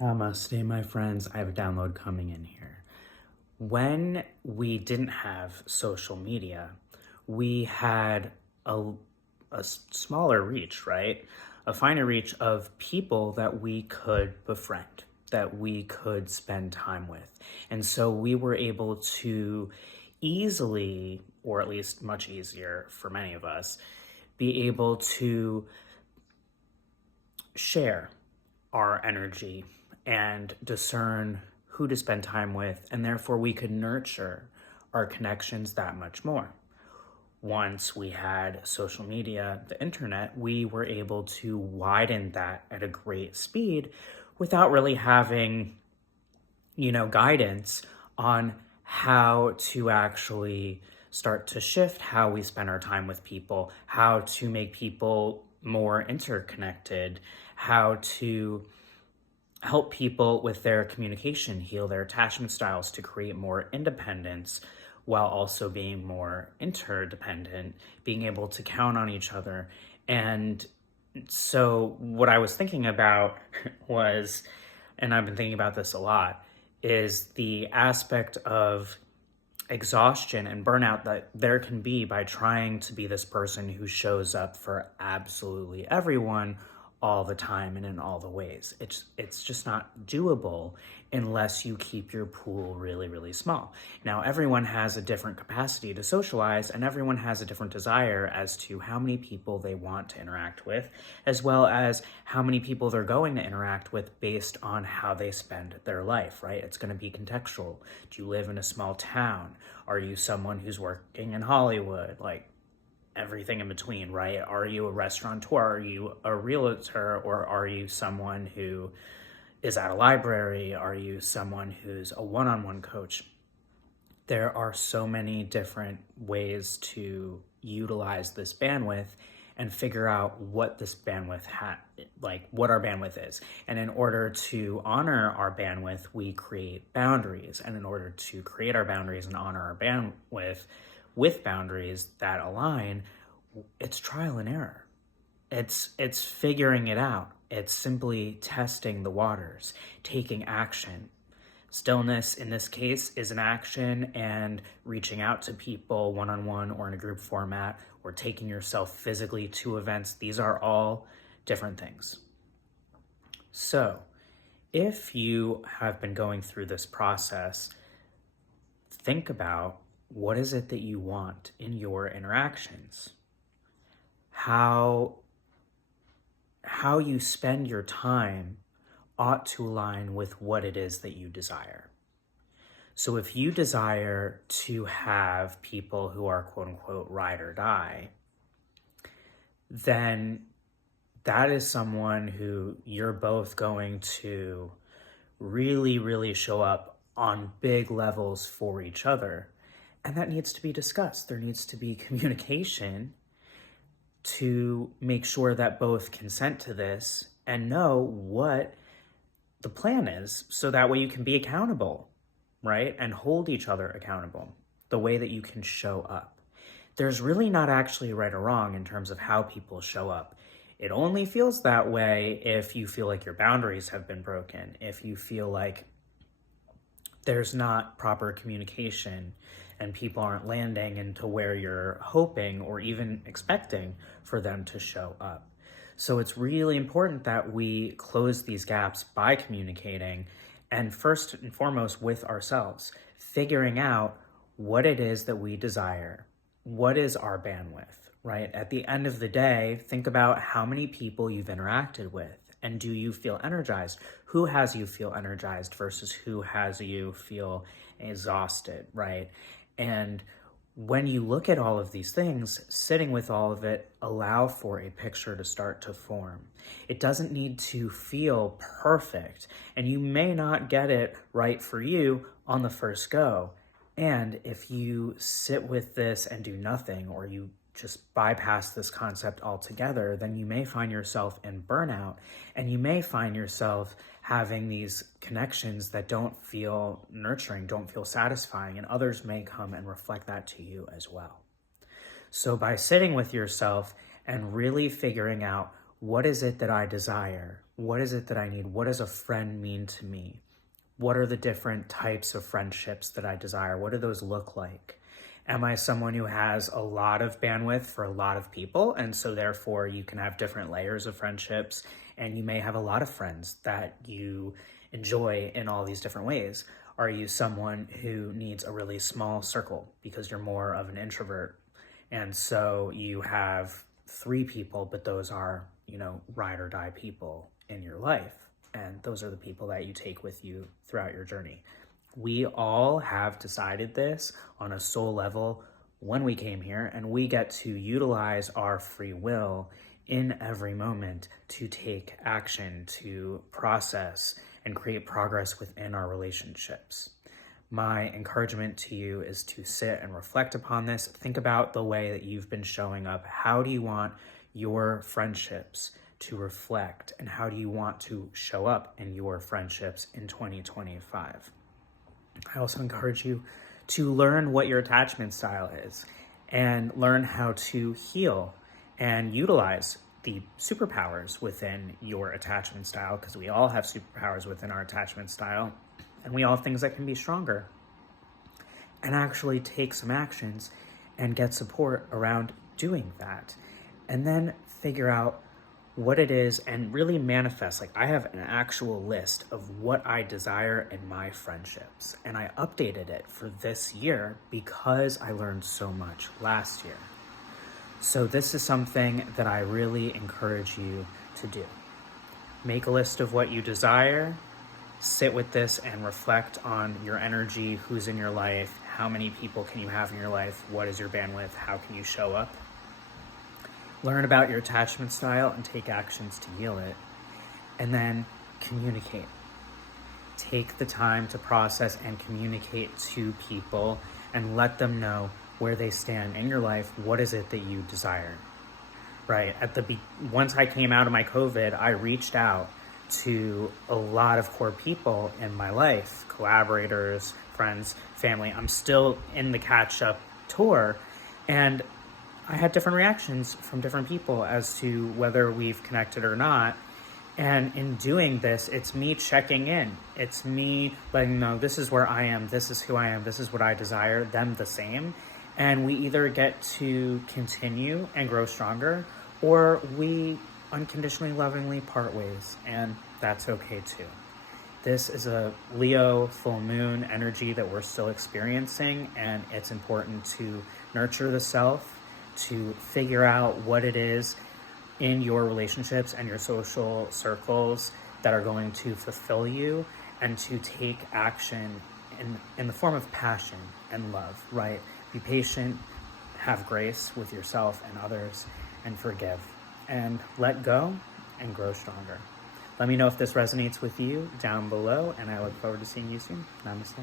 Namaste, my friends. I have a download coming in here. When we didn't have social media, we had a, smaller reach, right? A finer reach of people that we could befriend, that we could spend time with. And so we were able to easily, or at least much easier for many of us, be able to share our energy and discern who to spend time with, and therefore we could nurture our connections that much more. Once we had social media, the internet, we were able to widen that at a great speed without really having, guidance on how to actually start to shift how we spend our time with people, how to make people more interconnected, how to help people with their communication, heal their attachment styles to create more independence while also being more interdependent, being able to count on each other. And so, what I was thinking about was, and I've been thinking about this a lot, is the aspect of exhaustion and burnout that there can be by trying to be this person who shows up for absolutely everyone all the time and in all the ways. It's just not doable unless you keep your pool really, really small. Now, everyone has a different capacity to socialize, and everyone has a different desire as to how many people they want to interact with, as well as how many people they're going to interact with based on how they spend their life, right? It's going to be contextual. Do you live in a small town? Are you someone who's working in Hollywood? Like, everything in between, right? Are you a restaurateur? Are you a realtor? Or are you someone who is at a library? Are you someone who's a one-on-one coach? There are so many different ways to utilize this bandwidth and figure out what this bandwidth what our bandwidth is. And in order to honor our bandwidth, we create boundaries. And in order to create our boundaries and honor our bandwidth with boundaries that align, it's trial and error. It's figuring it out. It's simply testing the waters, taking action. Stillness, in this case, is an action, and reaching out to people one-on-one or in a group format, or taking yourself physically to events, these are all different things. So, if you have been going through this process, think about, what is it that you want in your interactions? How you spend your time ought to align with what it is that you desire. So if you desire to have people who are quote unquote ride or die, then that is someone who you're both going to really, really show up on big levels for each other. And that needs to be discussed. There needs to be communication to make sure that both consent to this and know what the plan is, so that way you can be accountable, right? And hold each other accountable the way that you can show up. There's really not actually right or wrong in terms of how people show up. It only feels that way if you feel like your boundaries have been broken, if you feel like there's not proper communication and people aren't landing into where you're hoping or even expecting for them to show up. So it's really important that we close these gaps by communicating, and first and foremost with ourselves, figuring out what it is that we desire. What is our bandwidth, right? At the end of the day, think about how many people you've interacted with. And do you feel energized? Who has you feel energized versus who has you feel exhausted, right? And when you look at all of these things, sitting with all of it, allow for a picture to start to form. It doesn't need to feel perfect, and you may not get it right for you on the first go. And if you sit with this and do nothing, or you just bypass this concept altogether, then you may find yourself in burnout, and you may find yourself having these connections that don't feel nurturing, don't feel satisfying, and others may come and reflect that to you as well. So by sitting with yourself and really figuring out, what is it that I desire? What is it that I need? What does a friend mean to me? What are the different types of friendships that I desire? What do those look like? Am I someone who has a lot of bandwidth for a lot of people? And so therefore you can have different layers of friendships, and you may have a lot of friends that you enjoy in all these different ways. Are you someone who needs a really small circle because you're more of an introvert? And so you have 3 people, but those are, ride or die people in your life. And those are the people that you take with you throughout your journey. We all have decided this on a soul level when we came here, and we get to utilize our free will in every moment to take action, to process, and create progress within our relationships. My encouragement to you is to sit and reflect upon this. Think about the way that you've been showing up. How do you want your friendships to reflect, and how do you want to show up in your friendships in 2025? I also encourage you to learn what your attachment style is and learn how to heal and utilize the superpowers within your attachment style, because we all have superpowers within our attachment style, and we all have things that can be stronger. And actually take some actions and get support around doing that. And then figure out what it is and really manifest. Like, I have an actual list of what I desire in my friendships, and I updated it for this year because I learned so much last year. So this is something that I really encourage you to do. Make a list of what you desire, sit with this and reflect on your energy, who's in your life, how many people can you have in your life, what is your bandwidth, how can you show up. Learn about your attachment style and take actions to heal it. And then communicate. Take the time to process and communicate to people and let them know where they stand in your life. What is it that you desire? Right? Once I came out of my COVID, I reached out to a lot of core people in my life, collaborators, friends, family. I'm still in the catch-up tour, and I had different reactions from different people as to whether we've connected or not. And in doing this, it's me checking in. It's me letting them know, this is where I am, this is who I am, this is what I desire, them the same. And we either get to continue and grow stronger, or we unconditionally, lovingly part ways, and that's okay too. This is a Leo full moon energy that we're still experiencing, and it's important to nurture the self, to figure out what it is in your relationships and your social circles that are going to fulfill you, and to take action in the form of passion and love, right? Be patient, have grace with yourself and others, and forgive, and let go and grow stronger. Let me know if this resonates with you down below, and I look forward to seeing you soon. Namaste.